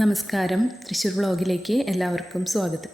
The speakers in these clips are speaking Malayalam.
നമസ്കാരം. തൃശ്ശൂർ വ്ളോഗിലേക്ക് എല്ലാവർക്കും സ്വാഗതം.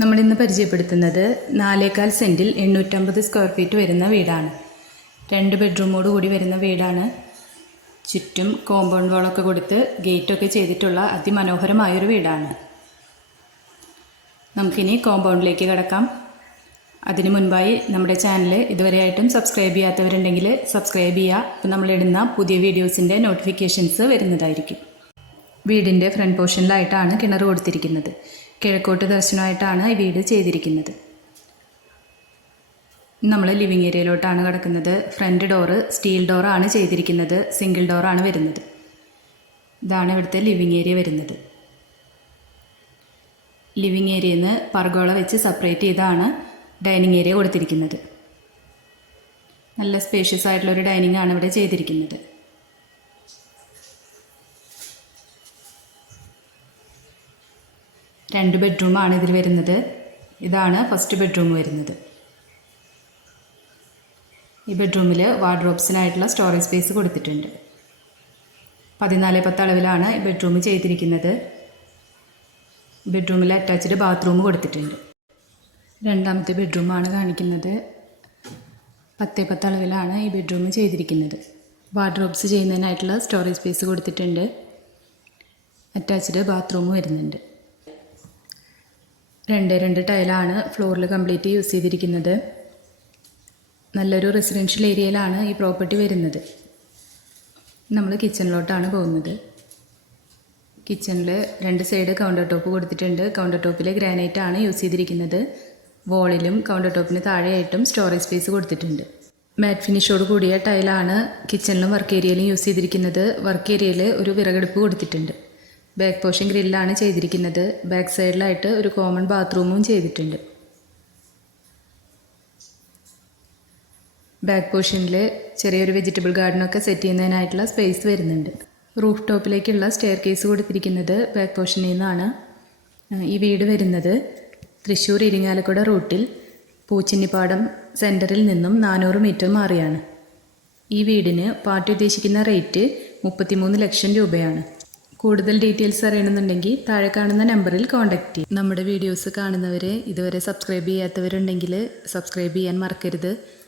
നമ്മളിന്ന് പരിചയപ്പെടുത്തുന്നത് നാലേകാൽ സെന്റിൽ എണ്ണൂറ്റമ്പത് സ്ക്വയർ ഫീറ്റ് വരുന്ന വീടാണ്. രണ്ട് ബെഡ്റൂമോട് കൂടി വരുന്ന വീടാണ്. ചുറ്റും കോമ്പൗണ്ട് വാളൊക്കെ കൊടുത്ത് ഗേറ്റൊക്കെ ചെയ്തിട്ടുള്ള അതിമനോഹരമായൊരു വീടാണ്. നമുക്കിനി കോമ്പൗണ്ടിലേക്ക് കിടക്കാം. അതിനു മുൻപായി നമ്മുടെ ചാനൽ ഇതുവരെയായിട്ടും സബ്സ്ക്രൈബ് ചെയ്യാത്തവരുണ്ടെങ്കിൽ സബ്സ്ക്രൈബ് ചെയ്യുക. അപ്പോൾ നമ്മളിടുന്ന പുതിയ വീഡിയോസിന്റെ നോട്ടിഫിക്കേഷൻസ് വരുന്നതായിരിക്കും. വീടിന്റെ ഫ്രണ്ട് പോർഷനിലായിട്ടാണ് കിണർ കൊടുത്തിരിക്കുന്നത്. കിഴക്കോട്ട് ദർശനമായിട്ടാണ് ഈ വീട് ചെയ്തിരിക്കുന്നത്. നമ്മൾ ലിവിങ് ഏരിയയിലോട്ടാണ് കിടക്കുന്നത്. ഫ്രണ്ട് ഡോറ് സ്റ്റീൽ ഡോറാണ് ചെയ്തിരിക്കുന്നത്. സിംഗിൾ ഡോറാണ് വരുന്നത്. ഇതാണ് ഇവിടുത്തെ ലിവിങ് ഏരിയ വരുന്നത്. ലിവിങ് ഏരിയയിൽ നിന്ന് പർഗോള വെച്ച് സെപ്പറേറ്റ് ചെയ്താണ് ഡൈനിങ് ഏരിയ കൊടുത്തിരിക്കുന്നത്. നല്ല സ്പേഷ്യസ് ആയിട്ടുള്ളൊരു ഡൈനിങ് ആണ് ഇവിടെ ചെയ്തിരിക്കുന്നത്. രണ്ട് ബെഡ്റൂമാണ് ഇതിൽ വരുന്നത്. ഇതാണ് ഫസ്റ്റ് ബെഡ്റൂം വരുന്നത്. ഈ ബെഡ്റൂമിൽ വാർഡ്രോബ്സിനായിട്ടുള്ള സ്റ്റോറേജ് സ്പേസ് കൊടുത്തിട്ടുണ്ട്. പതിനാല് പത്ത് അളവിലാണ് ഈ ബെഡ്റൂം ചെയ്തിരിക്കുന്നത്. ബെഡ്റൂമിൽ അറ്റാച്ച്ഡ് ബാത്റൂം കൊടുത്തിട്ടുണ്ട്. രണ്ടാമത്തെ ബെഡ്റൂമാണ് കാണിക്കുന്നത്. പത്തേ പത്ത് അളവിലാണ് ഈ ബെഡ്റൂം ചെയ്തിരിക്കുന്നത്. വാർഡ്രോബ്സ് ചെയ്യുന്നതിനായിട്ടുള്ള സ്റ്റോറേജ് സ്പേസ് കൊടുത്തിട്ടുണ്ട്. അറ്റാച്ച്ഡ് ബാത്റൂം വരുന്നുണ്ട്. രണ്ട് രണ്ട് ടൈലാണ് ഫ്ലോറിൽ കംപ്ലീറ്റ് യൂസ് ചെയ്തിരിക്കുന്നത്. നല്ലൊരു റെസിഡൻഷ്യൽ ഏരിയയിലാണ് ഈ പ്രോപ്പർട്ടി വരുന്നത്. നമ്മൾ കിച്ചണിലോട്ടാണ് പോകുന്നത്. കിച്ചണിൽ രണ്ട് സൈഡ് കൗണ്ടർ ടോപ്പ് കൊടുത്തിട്ടുണ്ട്. കൗണ്ടർ ടോപ്പിൽ ഗ്രാനൈറ്റ് ആണ് യൂസ് ചെയ്തിരിക്കുന്നത്. വോളിലും കൗണ്ടർ ടോപ്പിന് താഴെയായിട്ടും സ്റ്റോറേജ് സ്പേസ് കൊടുത്തിട്ടുണ്ട്. മാറ്റ് ഫിനിഷോട് കൂടിയ ടൈലാണ് കിച്ചണിലും വർക്ക് ഏരിയയിലും യൂസ് ചെയ്തിരിക്കുന്നത്. വർക്ക് ഏരിയയിൽ ഒരു വിറകെടുപ്പ് കൊടുത്തിട്ടുണ്ട്. ബാക്ക് പോർഷൻ ഗ്രില്ലാണ് ചെയ്തിരിക്കുന്നത്. ബാക്ക് സൈഡിലായിട്ട് ഒരു കോമൺ ബാത്റൂമും ചെയ്തിട്ടുണ്ട്. ബാക്ക് പോർഷനിൽ ചെറിയൊരു വെജിറ്റബിൾ ഗാർഡനൊക്കെ സെറ്റ് ചെയ്യുന്നതിനായിട്ടുള്ള സ്പേസ് വരുന്നുണ്ട്. റൂഫ് ടോപ്പിലേക്കുള്ള സ്റ്റെയർ കേസ് കൊടുത്തിരിക്കുന്നത് ബാക്ക് പോർഷനിൽ നിന്നാണ് ഈ വീട് വരുന്നത്. തൃശ്ശൂർ ഇരിങ്ങാലക്കുട റൂട്ടിൽ പൂച്ചിന്നിപ്പാടം സെന്ററിൽ നിന്നും നാനൂറ് മീറ്റർ മാറിയാണ്. ഈ വീടിന് പാർട്ടി ഉദ്ദേശിക്കുന്ന റേറ്റ് മുപ്പത്തിമൂന്ന് ലക്ഷം രൂപയാണ്. കൂടുതൽ ഡീറ്റെയിൽസ് അറിയണമെന്നുണ്ടെങ്കിൽ താഴെ കാണുന്ന നമ്പറിൽ കോൺടാക്റ്റ് ചെയ്യും. നമ്മുടെ വീഡിയോസ് കാണുന്നവരെ ഇതുവരെ സബ്സ്ക്രൈബ് ചെയ്യാത്തവരുണ്ടെങ്കിൽ സബ്സ്ക്രൈബ് ചെയ്യാൻ മറക്കരുത്.